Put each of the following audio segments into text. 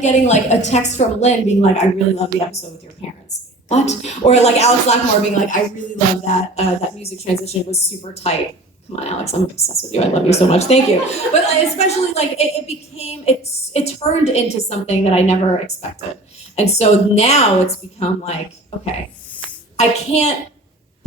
getting like a text from Lynn being like, I really love the episode with your parents. What? Or like Alex Blackmore being like, I really love that that music transition was super tight. Come on, Alex, I'm obsessed with you. I love you so much. Thank you. But especially like it turned into something that I never expected. And so now it's become like, okay, I can't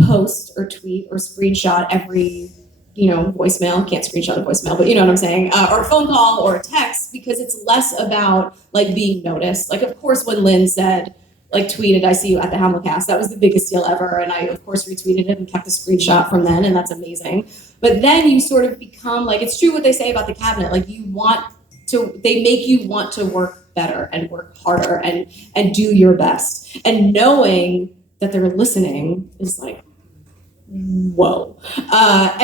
post or tweet or screenshot every, voicemail. Can't screenshot a voicemail, but you know what I'm saying, or a phone call or a text, because it's less about like being noticed. Like, of course, when Lynn said, like tweeted, I see you at the Hamilcast, that was the biggest deal ever. And I, of course, retweeted it and kept a screenshot from then, and that's amazing. But then you sort of become like, it's true what they say about the cabinet. Like they make you want to work better and work harder and do your best. And knowing that they're listening is like, whoa. And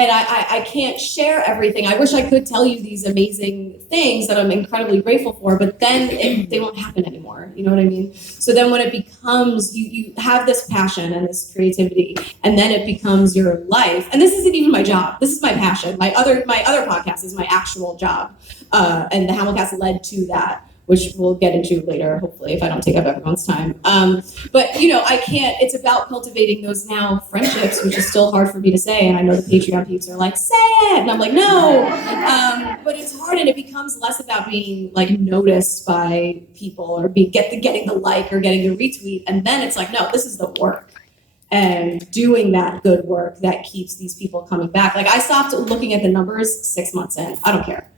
I can't share everything. I wish I could tell you these amazing things that I'm incredibly grateful for, but then they won't happen anymore. You know what I mean? So then when it becomes, you have this passion and this creativity, and then it becomes your life. And this isn't even my job. This is my passion. My other podcast is my actual job. And the Hamilcast led to that, which we'll get into later, hopefully, if I don't take up everyone's time. But, I can't, it's about cultivating those now friendships, which is still hard for me to say. And I know the Patreon peeps are like, say it. And I'm like, no. But it's hard, and it becomes less about being like noticed by people or getting the like or getting the retweet. And then it's like, no, this is the work. And doing that good work that keeps these people coming back. Like, I stopped looking at the numbers 6 months in. I don't care.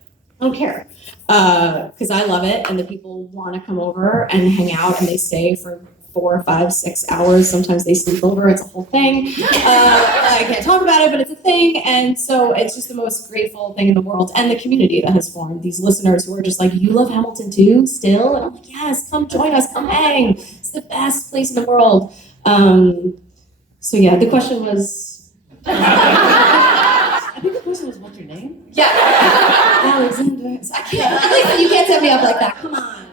Because I love it, and the people want to come over and hang out, and they stay for 4, 5, 6 hours. Sometimes they sleep over. It's a whole thing. I can't talk about it, but it's a thing. And so it's just the most grateful thing in the world. And the community that has formed, these listeners who are just like, you love Hamilton too, still? And I'm like, yes, come join us, come hang. It's the best place in the world. So yeah, the question was... I think the question was, what's your name? Yeah. Alexander. You can't set me up like that. Come on.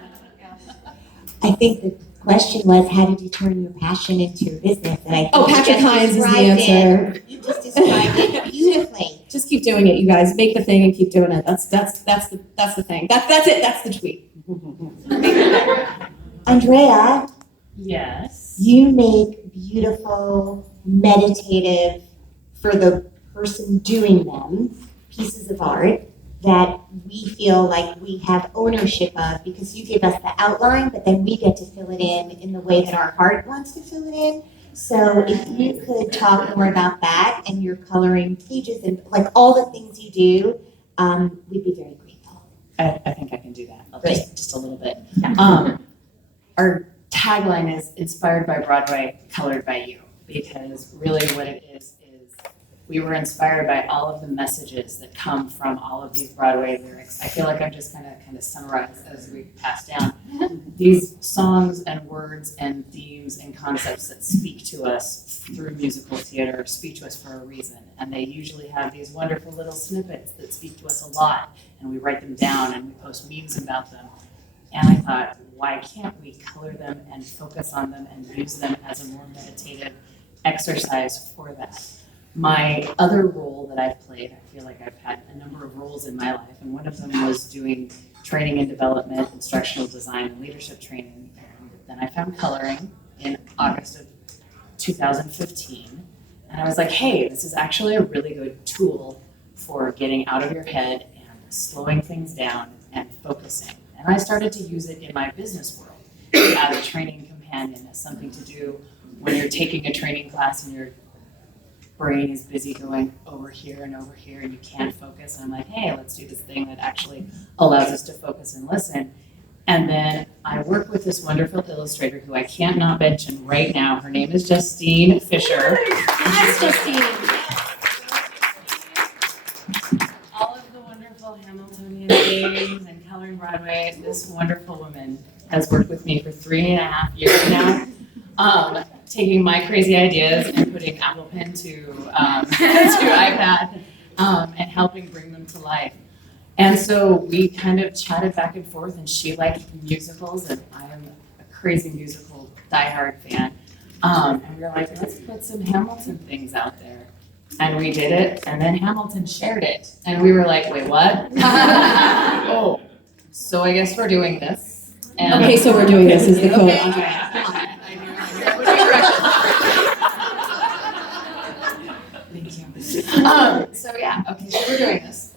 I think the question was, how did you turn your passion into your business? And I think Patrick Hines is the answer. You just described it beautifully. Just keep doing it, you guys. Make the thing and keep doing it. That's the thing. That's it. That's the tweet. Andrea. Yes. You make beautiful, meditative, for the person doing them, pieces of art that we feel like we have ownership of, because you give us the outline, but then we get to fill it in the way that our heart wants to fill it in. So if you could talk more about that and your coloring pages and like all the things you do, we'd be very grateful. I think I can do that. Just a little bit. Our tagline is inspired by Broadway, colored by you, because really what it is we were inspired by all of the messages that come from all of these Broadway lyrics. I feel like I'm just going to kind of summarize as we pass down. These songs and words and themes and concepts that speak to us through musical theater speak to us for a reason. And they usually have these wonderful little snippets that speak to us a lot. And we write them down and we post memes about them. And I thought, why can't we color them and focus on them and use them as a more meditative exercise for that? My other role that I've played, I feel like I've had a number of roles in my life, and one of them was doing training and development, instructional design, and leadership training. And then I found coloring in August of 2015, and I was like, hey, this is actually a really good tool for getting out of your head and slowing things down and focusing. And I started to use it in my business world as a training companion, as something to do when you're taking a training class and your brain is busy going over here and you can't focus. And I'm like, hey, let's do this thing that actually allows us to focus and listen. And then I work with this wonderful illustrator who I can't not mention right now. Her name is Justine Fisher. Hi, Justine. All of the wonderful Hamiltonian games and Coloring Broadway, this wonderful woman has worked with me for 3.5 years now. Taking my crazy ideas and putting Apple Pen to iPad and helping bring them to life. And so we kind of chatted back and forth, and she liked musicals, and I am a crazy musical diehard fan. And we were like, let's put some Hamilton things out there. And we did it, and then Hamilton shared it. And we were like, wait, what? Oh, so I guess we're doing this. And Okay, so we're doing this is the quote, Okay, Andrea. okay. Come on. I knew that would be correct. Thank you. So yeah, okay, so we're doing this.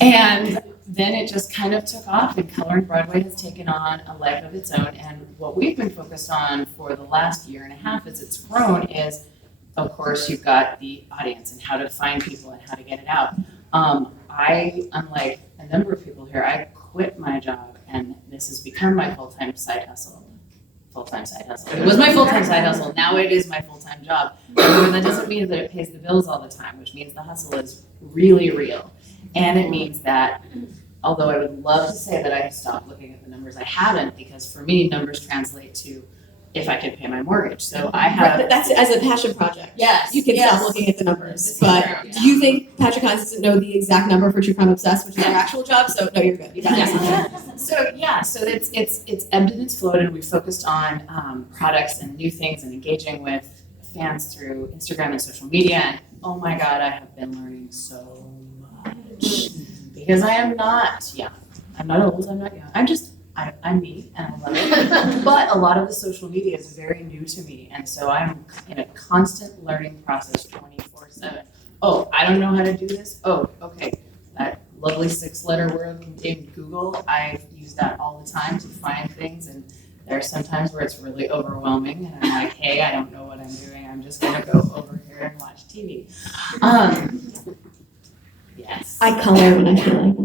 And then it just kind of took off, and Coloring Broadway has taken on a life of its own. And what we've been focused on for the last year and a half as it's grown is, of course, you've got the audience and how to find people and how to get it out. I, unlike a number of people here, I quit my job, and this has become my full-time side hustle. Full-time side hustle. It was my full-time side hustle. Now it is my full-time job. However, that doesn't mean that it pays the bills all the time, which means the hustle is really real. And it means that, although I would love to say that I have stopped looking at the numbers, I haven't, because for me, numbers translate to if I can pay my mortgage. So I have. But that's as a passion project. Yes. You can yes. stop looking at the numbers. This is But true, do you think Patrick Hines doesn't know the exact number for True Crime Obsessed, which is our actual job? So no, you're good. You got it. So it's ebbed and it's flowed, and we focused on products and new things and engaging with fans through Instagram and social media. And oh my God, I have been learning so much because I am not young. I'm not old. I'm not young. I'm me, and I love it. But a lot of the social media is very new to me, and so I'm in a constant learning process 24/7. Oh, I don't know how to do this. Oh, okay. That lovely 6-letter word contained Google. I've used that all the time to find things, and there are some times where it's really overwhelming, and I'm like, hey, I don't know what I'm doing. I'm just gonna go over here and watch TV. Yes. I color when I feel like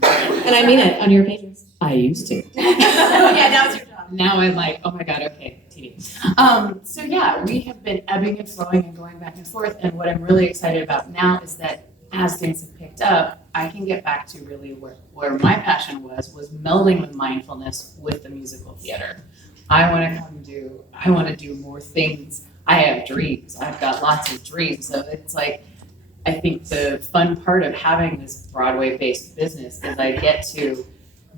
that. And I mean it on your pages. I used to. Yeah, that was your job. Now I'm like, oh my God, okay, TV. So yeah, we have been ebbing and flowing and going back and forth. And what I'm really excited about now is that as things have picked up, I can get back to really where my passion was melding with mindfulness with the musical theater. I want to do more things. I have dreams. I've got lots of dreams. So it's like, I think the fun part of having this Broadway-based business is I get to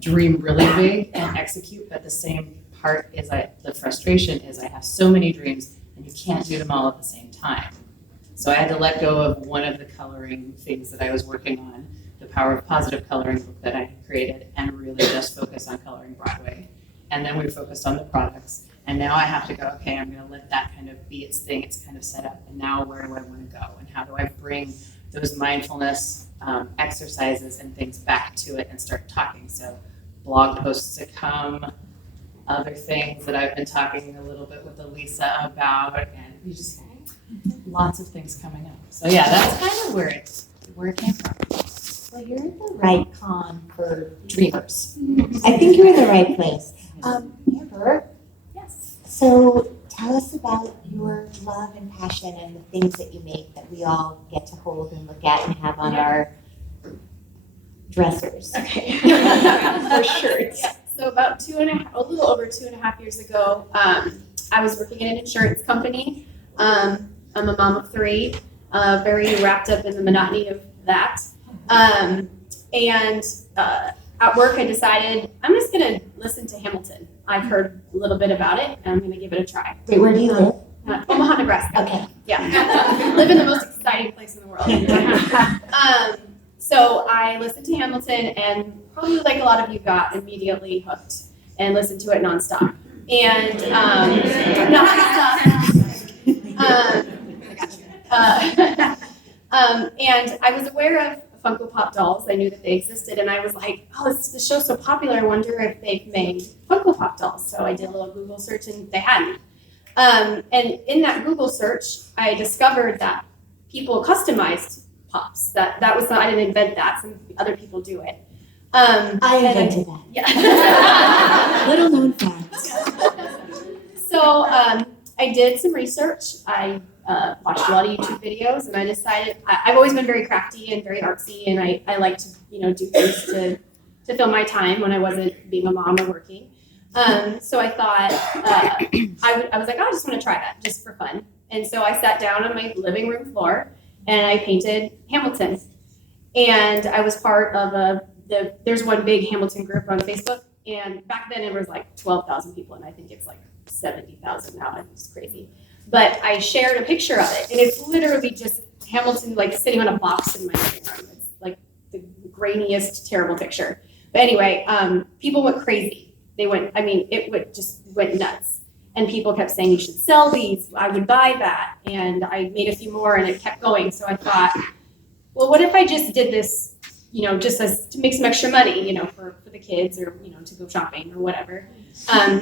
dream really big and execute, but the same part is the frustration is I have so many dreams and you can't do them all at the same time. So I had to let go of one of the coloring things that I was working on, the Power of Positive Coloring book that I had created, and really just focus on Coloring Broadway. And then we focused on the products. And now I have to go, okay, I'm going to let that kind of be its thing. It's kind of set up. And now where do I want to go? And how do I bring those mindfulness exercises and things back to it and start talking? So blog posts to come, other things that I've been talking a little bit with Alisa about, and you just lots of things coming up. So yeah, that's kind of where it came from. Well, you're in the right con for Dreamers. I think you're in the right place. Amber, Yes. so tell us about your love and passion and the things that you make that we all get to hold and look at and have on our dressers. Okay. For shirts. Yeah. So about a little over 2.5 years ago, I was working in an insurance company. I'm a mom of 3, very wrapped up in the monotony of that. At work, I decided I'm just going to listen to Hamilton. I've heard a little bit about it, and I'm going to give it a try. Wait, where do you live? Omaha, Nebraska. Okay. Yeah. Live in the most exciting place in the world. So I listened to Hamilton, and probably like a lot of you got immediately hooked and listened to it nonstop. And and I was aware of Funko Pop dolls. I knew that they existed, and I was like, oh, this show's so popular. I wonder if they've made Funko Pop dolls. So I did a little Google search, and they hadn't. And in that Google search, I discovered that people customized pops. That was not, I didn't invent that. Some other people do it. I invented that. Yeah. Little known fact. So I did some research. I watched a lot of YouTube videos, and I decided I've always been very crafty and very artsy, and I like to do things to fill my time when I wasn't being a mom or working. So I thought I was like, oh, I just want to try that just for fun. And so I sat down on my living room floor and I painted Hamilton. And I was part of there's one big Hamilton group on Facebook, and back then it was like 12,000 people, and I think it's like 70,000 now. It's crazy. But I shared a picture of it, and it's literally just Hamilton like sitting on a box in my living room. It's like the grainiest, terrible picture. But anyway, people went crazy. just went nuts. And people kept saying, you should sell these, I would buy that. And I made a few more and it kept going. So I thought, well, what if I just did this, just to make some extra money, for the kids or, to go shopping or whatever.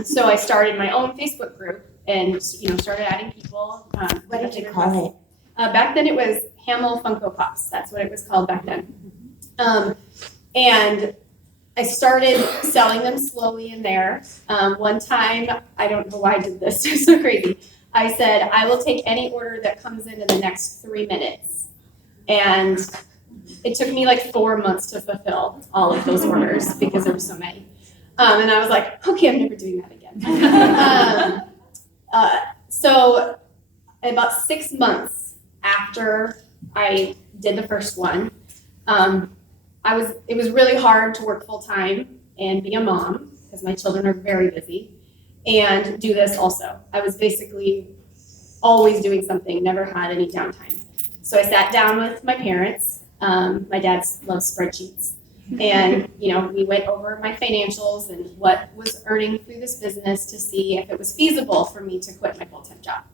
So I started my own Facebook group and, started adding people. What did you call it? Back then it was Hamil Funko Pops. That's what it was called back then. And I started selling them slowly in there. One time, I don't know why I did this, it's so crazy. I said, I will take any order that comes in the next 3 minutes. And it took me like 4 months to fulfill all of those orders because there were so many. And I was like, okay, I'm never doing that again. So about 6 months after I did the first one, it was really hard to work full time and be a mom because my children are very busy and do this also. I was basically always doing something, never had any downtime. So I sat down with my parents. My dad loves spreadsheets. And, we went over my financials and what was earning through this business to see if it was feasible for me to quit my full-time job.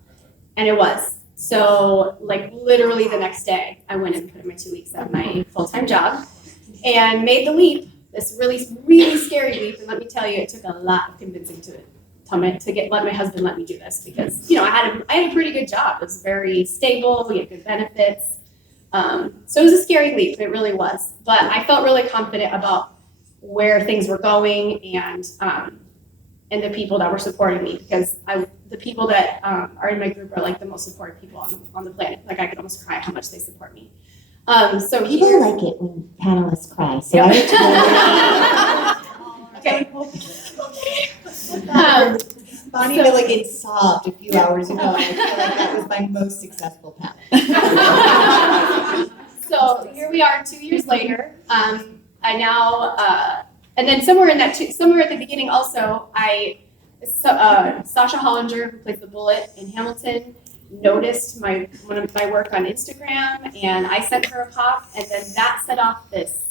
And it was. So literally the next day, I went and put in my 2 weeks at my full-time job and made the leap, this really, really scary leap. And let me tell you, it took a lot of convincing to let my husband let me do this because, I had a pretty good job. It was very stable. We had good benefits. So it was a scary leap. It really was. But I felt really confident about where things were going and the people that were supporting me because the people that are in my group are the most supportive people on the planet. I could almost cry how much they support me. So People like it when panelists cry, so I okay. Bonnie Milligan sobbed a few hours ago. I feel like that was my most successful panel. So here we are 2 years later. I now, and then somewhere at the beginning also, Sasha Hollinger, who plays the Bullet in Hamilton, noticed one of my work on Instagram, and I sent her a pop, and then that set off this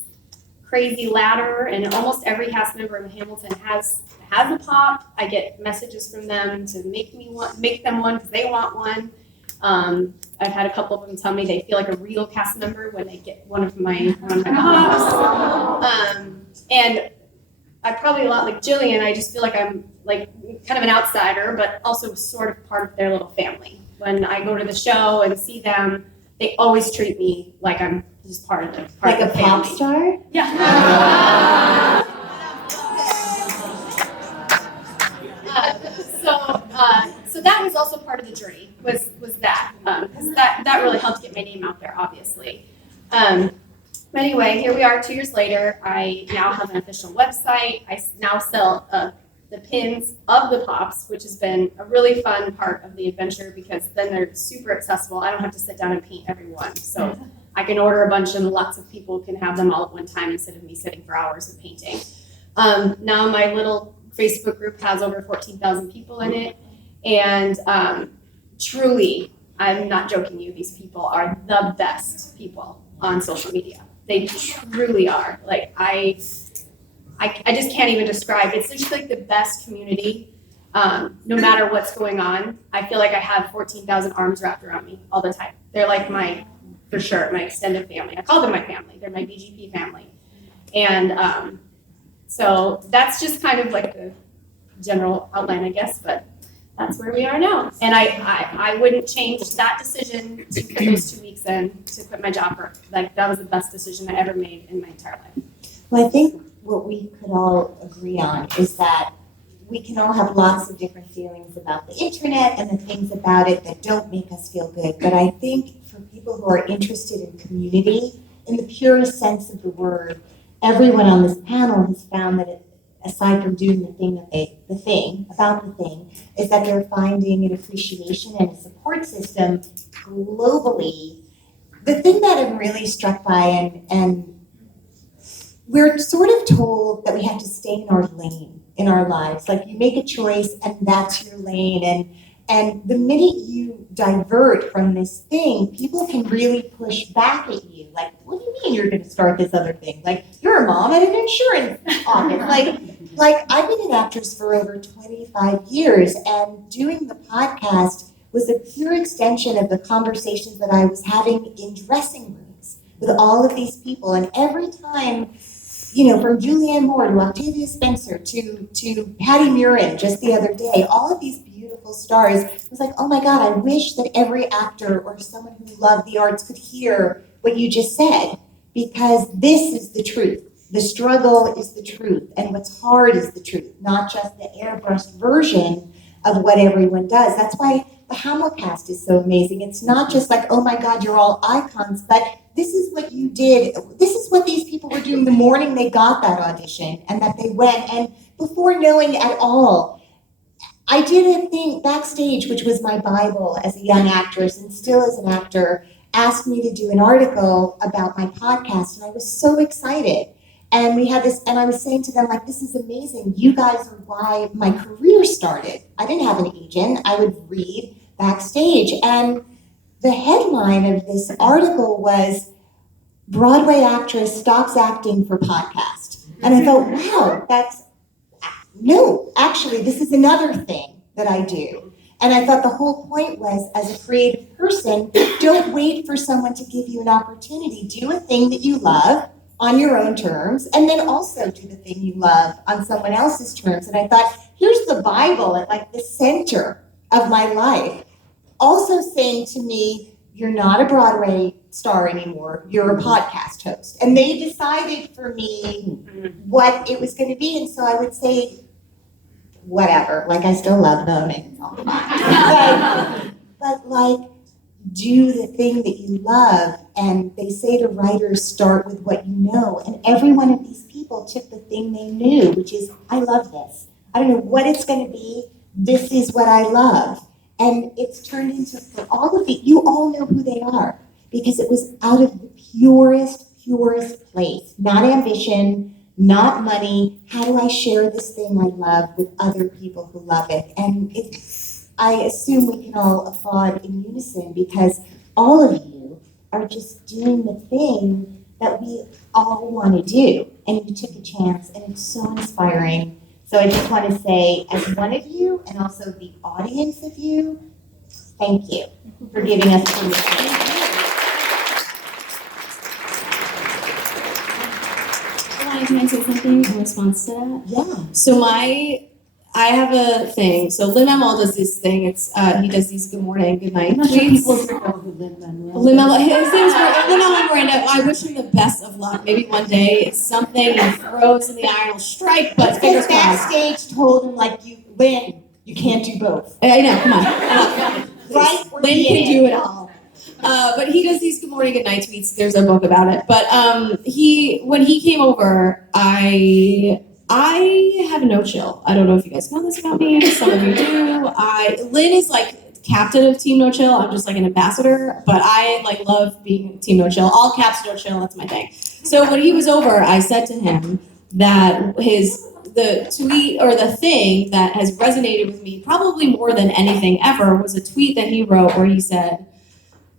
crazy ladder, and almost every cast member in Hamilton has a pop. I get messages from them to make them one because they want one. I've had a couple of them tell me they feel like a real cast member when they get one of my pops. And I'm probably a lot like Gillian. I just feel like I'm kind of an outsider, but also sort of part of their little family. When I go to the show and see them, they always treat me like I'm just part of the like a pop star? Yeah. So that was also part of the journey, was that, because that really helped get my name out there, obviously. But anyway, here we are 2 years later. I now have an official website. I now sell the pins of the pops, which has been a really fun part of the adventure because then they're super accessible. I don't have to sit down and paint every one. So I can order a bunch and lots of people can have them all at one time instead of me sitting for hours and painting. Now my little Facebook group has over 14,000 people in it. And truly, I'm not joking you, these people are the best people on social media. They truly are. I just can't even describe. It's just the best community. No matter what's going on, I feel like I have 14,000 arms wrapped around me all the time. They're my extended family. I call them my family. They're my BGP family. And so that's just kind of the general outline, I guess, but that's where we are now. And I wouldn't change that decision to put those 2 weeks in to quit my job. That was the best decision I ever made in my entire life. Well, I think what we could all agree on is that we can all have lots of different feelings about the internet and the things about it that don't make us feel good. But I think for people who are interested in community, in the purest sense of the word, everyone on this panel has found that aside from doing the thing is that they're finding an appreciation and a support system globally. The thing that I'm really struck by, and we're sort of told that we have to stay in our lane in our lives. You make a choice and that's your lane. And the minute you divert from this thing, people can really push back at you. What do you mean you're going to start this other thing? You're a mom at an insurance office. like, I've been an actress for over 25 years, and doing the podcast was a pure extension of the conversations that I was having in dressing rooms with all of these people. And every time, you know, from Julianne Moore to Octavia Spencer to Patty Murin just the other day, all of these beautiful stars, I was like, oh my God, I wish that every actor or someone who loved the arts could hear what you just said, because this is the truth. The struggle is the truth, and what's hard is the truth, not just the airbrushed version of what everyone does. That's why the Hamilcast is so amazing. It's not just like, oh my God, you're all icons, but this is what you did. This is what these people were doing the morning they got that audition, and that they went, and before knowing at all, I did a thing backstage, which was my Bible as a young actress and still as an actor, asked me to do an article about my podcast, and I was so excited. And we had this, and I was saying to them, like, this is amazing. You guys are why my career started. I didn't have an agent. I would read backstage. And the headline of this article was, Broadway actress stops acting for podcast. And I thought, wow, no, actually, this is another thing that I do. And I thought the whole point was, as a creative person, don't wait for someone to give you an opportunity. Do a thing that you love on your own terms, and then also do the thing you love on someone else's terms. And I thought, here's the Bible at like the center of my life, also saying to me, you're not a Broadway star anymore, you're a podcast host. And they decided for me what it was going to be. And so I would say, whatever, like I still love them and it's all fine. but like, do the thing that you love. And they say to writers, start with what you know. And every one of these people took the thing they knew, which is, I love this. I don't know what it's going to be. This is what I love. And it's turned into, for all of you all know who they are, because it was out of the purest place. Not ambition, not money. How do I share this thing I love with other people who love it? And I assume we can all applaud in unison, because all of you are just doing the thing that we all want to do. And you took a chance, and it's so inspiring. So I just want to say, as one of you, and also the audience of you, thank you for giving us permission. Can I say something in response to that? Yeah. So I have a thing. So Lin-Manuel does this thing. It's he does these good morning, good night tweets. Lin-Manuel, his name's Lin-Manuel Miranda. I wish him the best of luck. Maybe one day it's something he throws in the iron will strike, but fingers crossed. Backstage told him, like, Lin, you can't do both. I know, come on. Right? Lin can do it all. But he does these good morning, good night tweets. There's a book about it. But when he came over, I have no chill. I don't know if you guys know this about me. Some of you do. Lynn is like captain of Team No Chill. I'm just like an ambassador, but I like love being Team No Chill. All caps No Chill. That's my thing. So when he was over, I said to him that the tweet or the thing that has resonated with me probably more than anything ever was a tweet that he wrote where he said,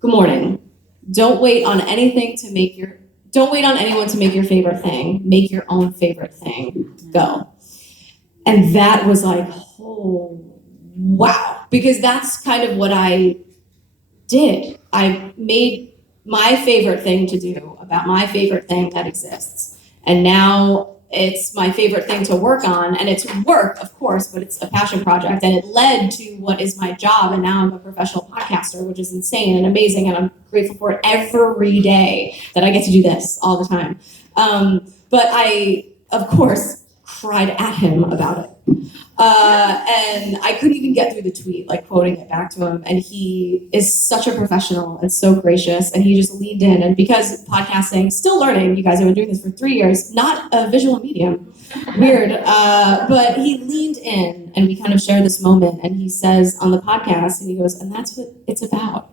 "Good morning. Don't wait on anyone to make your favorite thing. Make your own favorite thing. Go." And that was like, oh, wow. Because that's kind of what I did. I made my favorite thing to do about my favorite thing that exists. And now it's my favorite thing to work on. And it's work, of course, but it's a passion project. And it led to what is my job. And now I'm a professional podcaster, which is insane and amazing. And I'm grateful for it every day that I get to do this all the time. But I, of course, cried at him about it. And I couldn't even get through the tweet, like quoting it back to him. And he is such a professional and so gracious. And he just leaned in. And because podcasting, still learning, you guys have been doing this for 3 years, not a visual medium, weird. But he leaned in and we kind of shared this moment. And he says on the podcast, and he goes, and that's what it's about.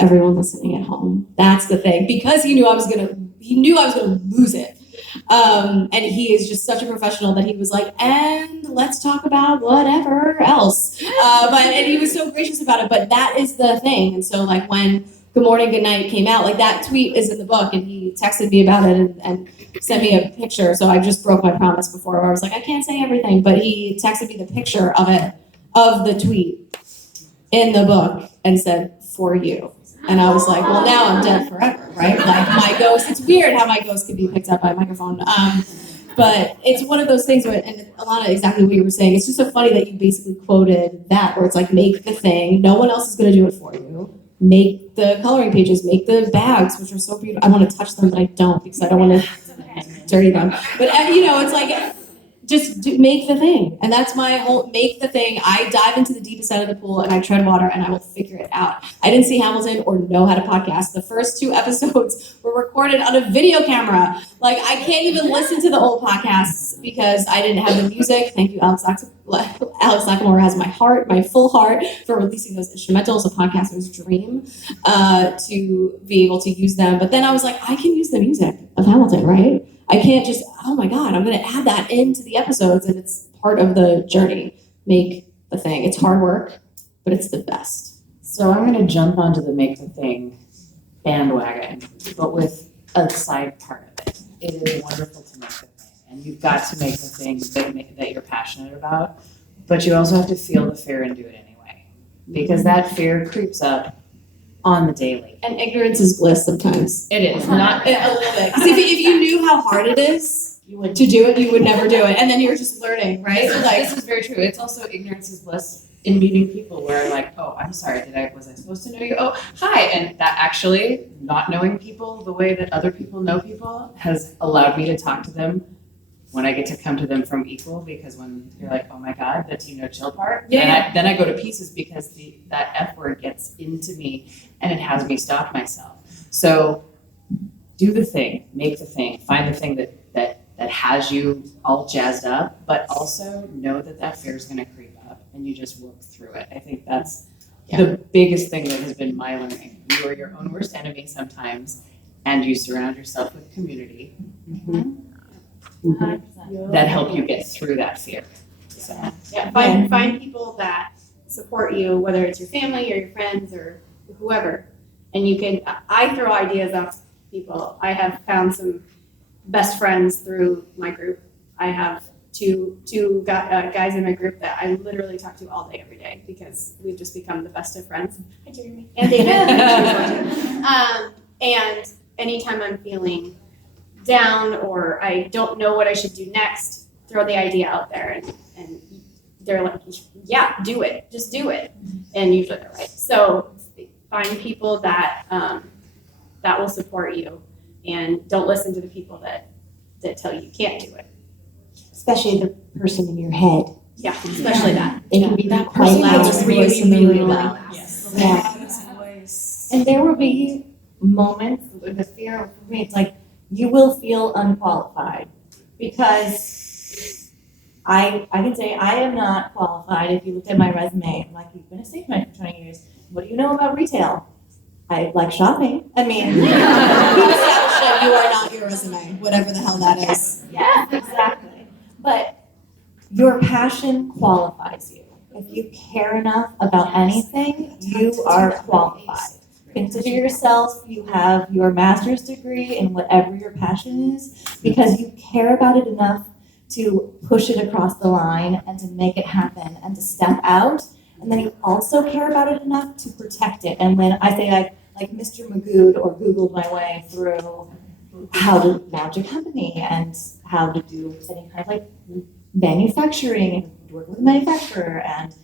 Everyone listening at home. That's the thing. Because he knew I was gonna lose it. And he is just such a professional that he was like, and let's talk about whatever else. And he was so gracious about it, but that is the thing. And so like when Good Good Morning, Good Night came out, like that tweet is in the book, and he texted me about it and sent me a picture. So I just broke my promise before where I was like, I can't say everything, but he texted me the picture of it, of the tweet in the book and said, for you. And I was like, well, now I'm dead forever, right? Like my ghost, it's weird how my ghost can be picked up by a microphone. But it's one of those things where, and Ilana, exactly what you were saying, it's just so funny that you basically quoted that, where it's like, make the thing, no one else is gonna do it for you. Make the coloring pages, make the bags, which are so beautiful. I wanna touch them, but I don't, because I don't wanna dirty them. But it's like, just make the thing. And that's my whole, make the thing. I dive into the deepest side of the pool and I tread water and I will figure it out. I didn't see Hamilton or know how to podcast. The first 2 episodes were recorded on a video camera. Like, I can't even listen to the old podcasts because I didn't have the music. Thank you, Alex Lacamoire has my heart, my full heart, for releasing those instrumentals, a podcaster's dream, to be able to use them. But then I was like, I can use the music of Hamilton, right? I can't just, oh my God, I'm gonna add that into the episodes, and it's part of the journey. Make the thing. It's hard work, but it's the best. So I'm gonna jump onto the make the thing bandwagon, but with a side part of it. It is wonderful to make the thing, and you've got to make the thing that you're passionate about, but you also have to feel the fear and do it anyway, because that fear creeps up on the daily. And ignorance is bliss sometimes. It is, not a little bit. Because if you knew how hard it is to do it, you would never do it. And then you're just learning, right? This is very true. It's also ignorance is bliss in meeting people where like, oh, I'm sorry, was I supposed to know you? Oh, hi. And that actually, not knowing people the way that other people know people has allowed me to talk to them when I get to come to them from equal, because when you're like, oh my God, the Teen No Chill part, then I go to pieces because that F word gets into me and it has me stop myself. So do the thing, make the thing, find the thing that has you all jazzed up, but also know that fear is gonna creep up and you just work through it. I think that's the biggest thing that has been my learning. You are your own worst enemy sometimes, and you surround yourself with community. That help you get through that fear. So Find people that support you, whether it's your family or your friends or whoever. And I throw ideas off people. I have found some best friends through my group. I have two guys in my group that I literally talk to all day, every day, because we've just become the best of friends. Hi, Jeremy. And David. And anytime I'm feeling down or I don't know what I should do next, throw the idea out there and they're like, yeah, do it, just do it. And usually they're right. So find people that that will support you, and don't listen to the people that tell you can't do it. Especially the person in your head. Yeah, especially that. It can be That quite person loud. that's really loud. Yes. Yes. And there will be moments with the fear, for me, it's like, you will feel unqualified, because I can say I am not qualified. If you looked at my resume, I'm like, you've been a stage manager for 20 years. What do you know about retail? I like shopping. I mean, You are not your resume, whatever the hell that is. yes, exactly. But your passion qualifies you. If you care enough about anything, you are qualified. Consider yourself, you have your master's degree in whatever your passion is, because you care about it enough to push it across the line and to make it happen and to step out. And then you also care about it enough to protect it. And when I say like Mr. Magooed or Googled my way through how to manage a company and how to do any kind of like manufacturing and work with a manufacturer and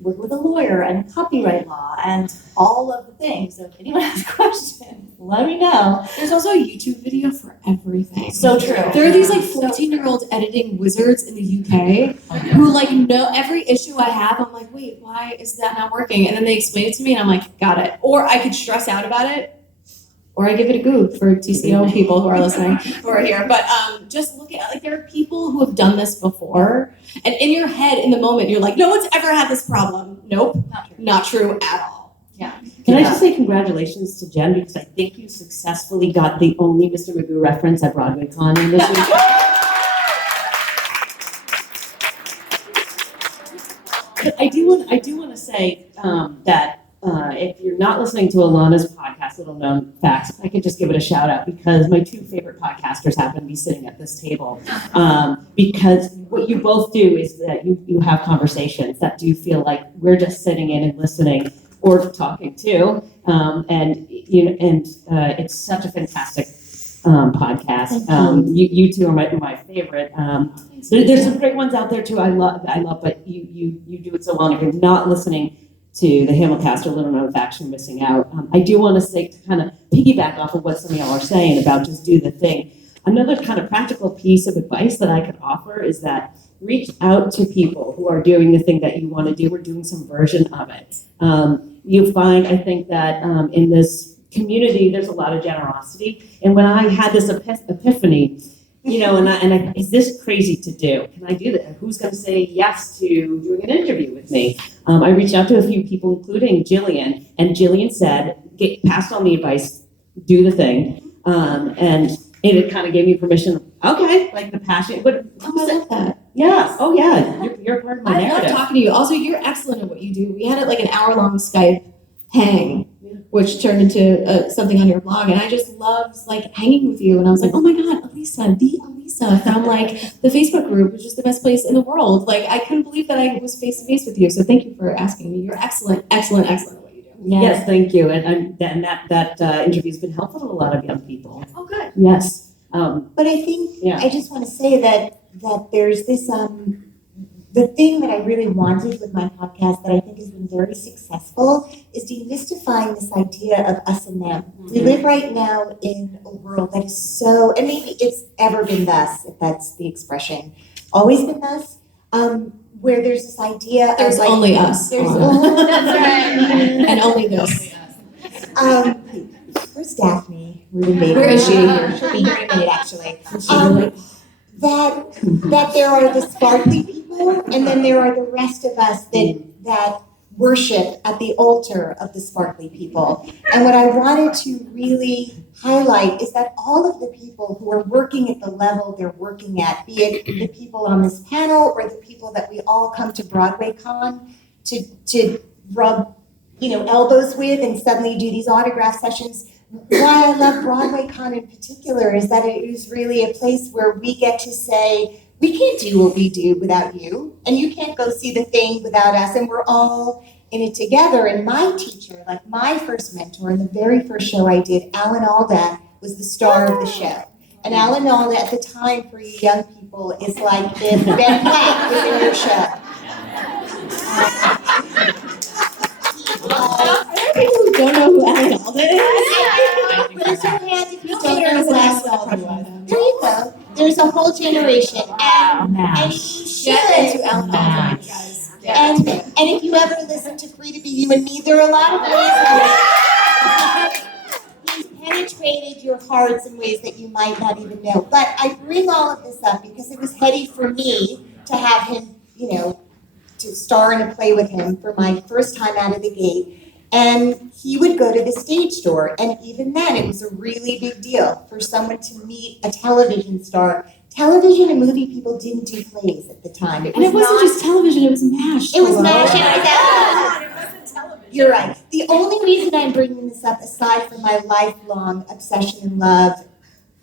work with a lawyer and copyright law and all of the things. So if anyone has questions, let me know. There's also a YouTube video for everything. So true. There are these like 14-year-old editing wizards in the UK who like know every issue I have. I'm like, wait, why is that not working? And then they explain it to me and I'm like, got it. Or I could stress out about it, or I give it a Goog for TCO people who are listening, who are here. But just look at, like, there are people who have done this before, and in your head, in the moment, you're like, no one's ever had this problem. Nope, not true at all. Yeah. Can I just say congratulations to Jen, because I think you successfully got the only Mr. Magoo reference at BroadwayCon in this week. But I do want to say that if you're not listening to Ilana's podcast, podcast, Little Known Facts. I could just give it a shout out because my two favorite podcasters happen to be sitting at this table. Because what you both do is that you have conversations that do feel like we're just sitting in and listening or talking too. It's such a fantastic podcast. You two are my favorite. There's some great ones out there too. I love, but you do it so well. And if you're not listening to the Hamilcast or Little Known Facts, you're missing out. I do want to say, to kind of piggyback off of what some of y'all are saying about just do the thing. Another kind of practical piece of advice that I could offer is that reach out to people who are doing the thing that you want to do or doing some version of it. You find, I think, that in this community, there's a lot of generosity. And when I had this epiphany, is this crazy to do? Can I do that? Who's going to say yes to doing an interview with me? I reached out to a few people, including Gillian, and Gillian said, passed on the advice, do the thing. And it kind of gave me permission. Okay, like the passion. But I love that. yeah. Oh yeah. You're part of my I love narrative. talking to you. Also, you're excellent at what you do. We had it like an hour-long Skype hang, which turned into something on your blog, and I just loved like hanging with you. And I was like, oh my God, Alisa from like the Facebook group, which is the best place in the world. Like I couldn't believe that I was face to face with you. So thank you for asking me. You're excellent at what you do. Yes, thank you. And that interview's been helpful to a lot of young people. Oh, good. Yes. But I think, Yeah. I just want to say that there's this, the thing that I really wanted with my podcast that I think has been very successful is demystifying this idea of us and them. We live right now in a world that is so, and maybe it's ever been thus, if that's the expression, always been thus, where there's this idea There's of like, only us. There's And only this. Where's Daphne? Roommate. Where is she? She'll be here in a minute, actually. That there are the sparkly people, and then there are the rest of us that worship at the altar of the sparkly people. And what I wanted to really highlight is that all of the people who are working at the level they're working at, be it the people on this panel or the people that we all come to BroadwayCon to rub elbows with and suddenly do these autograph sessions. Why I love BroadwayCon in particular is that it is really a place where we get to say, we can't do what we do without you, and you can't go see the thing without us, and we're all in it together. And my teacher, like my first mentor in the very first show I did, Alan Alda, was the star of the show. And Alan Alda at the time for you young people is like if Ben Platt was in your show. Are there people who don't know who Alan Alda is? Raise your hand if you don't know who Alan Alda was. There you go. There's a whole generation. And you should. Get into Alan Alda, guys. And if you ever listen to Free to Be You and Me, there are a lot of ways in which he's penetrated your hearts in ways that you might not even know. But I bring all of this up because it was heady for me to have him, to star in a play with him for my first time out of the gate. And he would go to the stage door, and even then it was a really big deal for someone to meet a television star. Television and movie people didn't do plays at the time. And it wasn't just television, it was MASH. It was MASH. It wasn't television. You're right. The only reason I'm bringing this up, aside from my lifelong obsession and love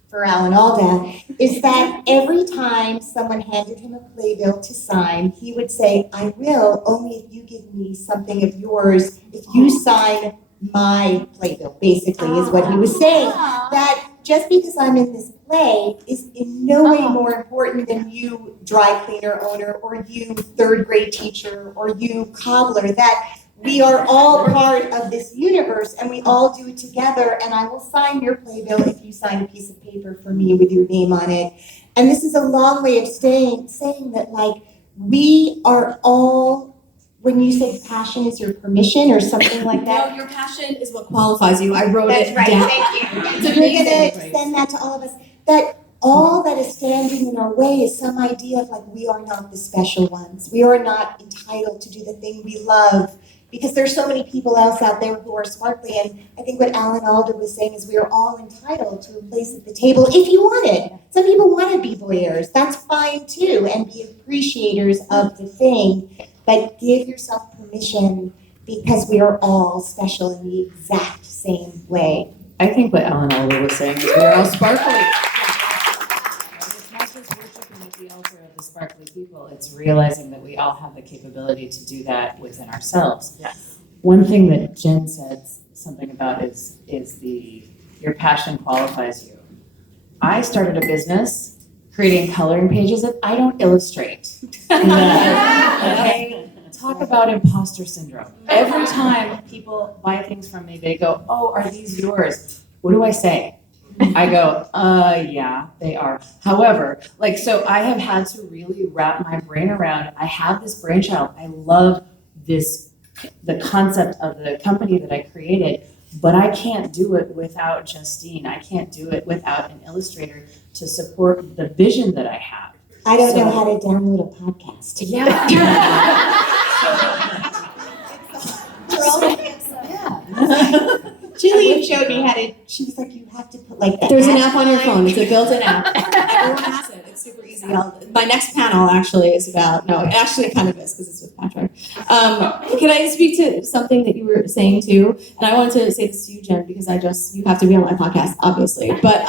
for Alan Alda, is that every time someone handed him a playbill to sign, he would say, I will, only if you give me something of yours, if you sign my playbill, basically, is what he was saying. That just because I'm in this play is in no way more important than you dry cleaner owner, or you third grade teacher, or you cobbler, that we are all part of this universe and we all do it together, and I will sign your playbill if you sign a piece of paper for me with your name on it. And this is a long way of saying that, like, we are all, when you say passion is your permission or something like that. No, your passion is what qualifies you. I wrote That's it right, down. thank you. It's So we're gonna amazing. extend that to all of us, that all that is standing in our way is some idea of like, we are not the special ones. We are not entitled to do the thing we love, because there's so many people else out there who are sparkly. And I think what Alan Alda was saying is we are all entitled to a place at the table if you want it. Some people want to be voyeurs. That's fine too, and be appreciators of the thing. But give yourself permission. because we are all special in the exact same way. I think what Ilana was saying is we're all sparkly. It's not just worshiping at the altar of the sparkly people, it's realizing that we all have the capability to do that within ourselves. Yes. One thing that Jen said something about is your passion qualifies you. I started a business creating coloring pages that I don't illustrate. Okay? Talk about imposter syndrome. Every time people buy things from me, they go, "Oh, are these yours?" What do I say? I go, yeah, they are. However, so I have had to really wrap my brain around, I have this brainchild. I love the concept of the company that I created, but I can't do it without Justine. I can't do it without an illustrator to support the vision that I have. I don't know how to download a podcast. Gillian showed me how to, she was like, you have to put like that. There's an app on your phone. It's a built-in app. Everyone has it. It's super easy. My next panel actually is about, no, it actually kind of is because it's with Patrick. Can I speak to something that you were saying too? And I wanted to say this to you, Jen, because you have to be on my podcast, obviously. But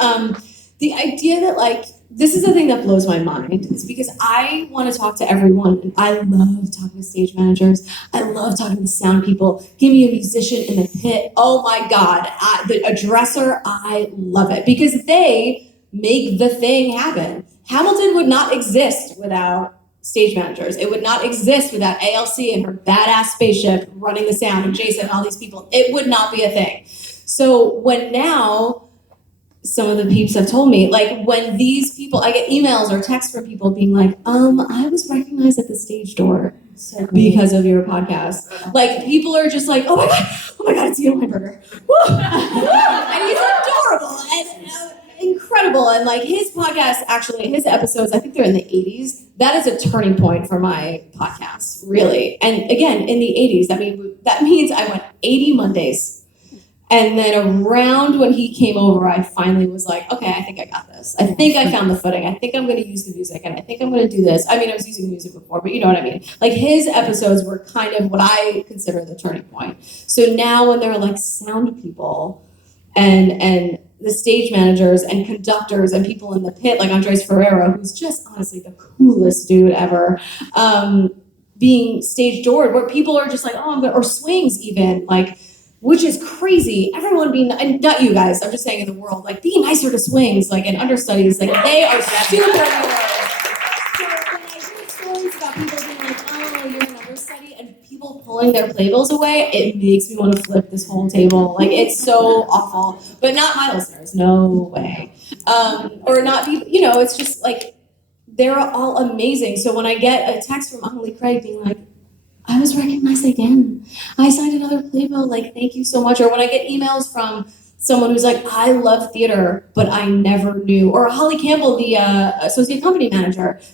the idea that this is the thing that blows my mind is because I want to talk to everyone, and I love talking to stage managers. I love talking to sound people. Give me a musician in the pit. Oh my God, a dresser. I love it because they make the thing happen. Hamilton would not exist without stage managers. It would not exist without ALC and her badass spaceship running the sound, and Jason and all these people. It would not be a thing. So when now some of the peeps have told me, when these people, I get emails or texts from people being like, I was recognized at the stage door because of your podcast. People are just like, oh my God, it's Ian Weinberger. And he's adorable and incredible. And his podcast, actually, his episodes, I think they're in the 80s. That is a turning point for my podcast, really. And again, in the 80s, that means I went 80 Mondays. And then around when he came over, I finally was like, okay, I think I got this. I think I found the footing. I think I'm going to use the music, and I think I'm going to do this. I was using music before, but you know what I mean. His episodes were kind of what I consider the turning point. So now when there are sound people and the stage managers and conductors and people in the pit, like Andres Ferreira, who's just honestly the coolest dude ever, being stage doored, where people are just like, or swings even, which is crazy. Everyone being, and not you guys, I'm just saying in the world, be nicer to swings, and understudies, they are super heroes. So when I hear stories about people being like, oh, you're an understudy, and people pulling their playbills away, it makes me want to flip this whole table. It's so awful. But not my listeners, no way. Or not people, it's just they're all amazing. So when I get a text from Emily Craig being like, I was recognized again. I signed another playbill. Thank you so much. Or when I get emails from someone who's like, I love theater, but I never knew. Or Holly Campbell, the associate company manager,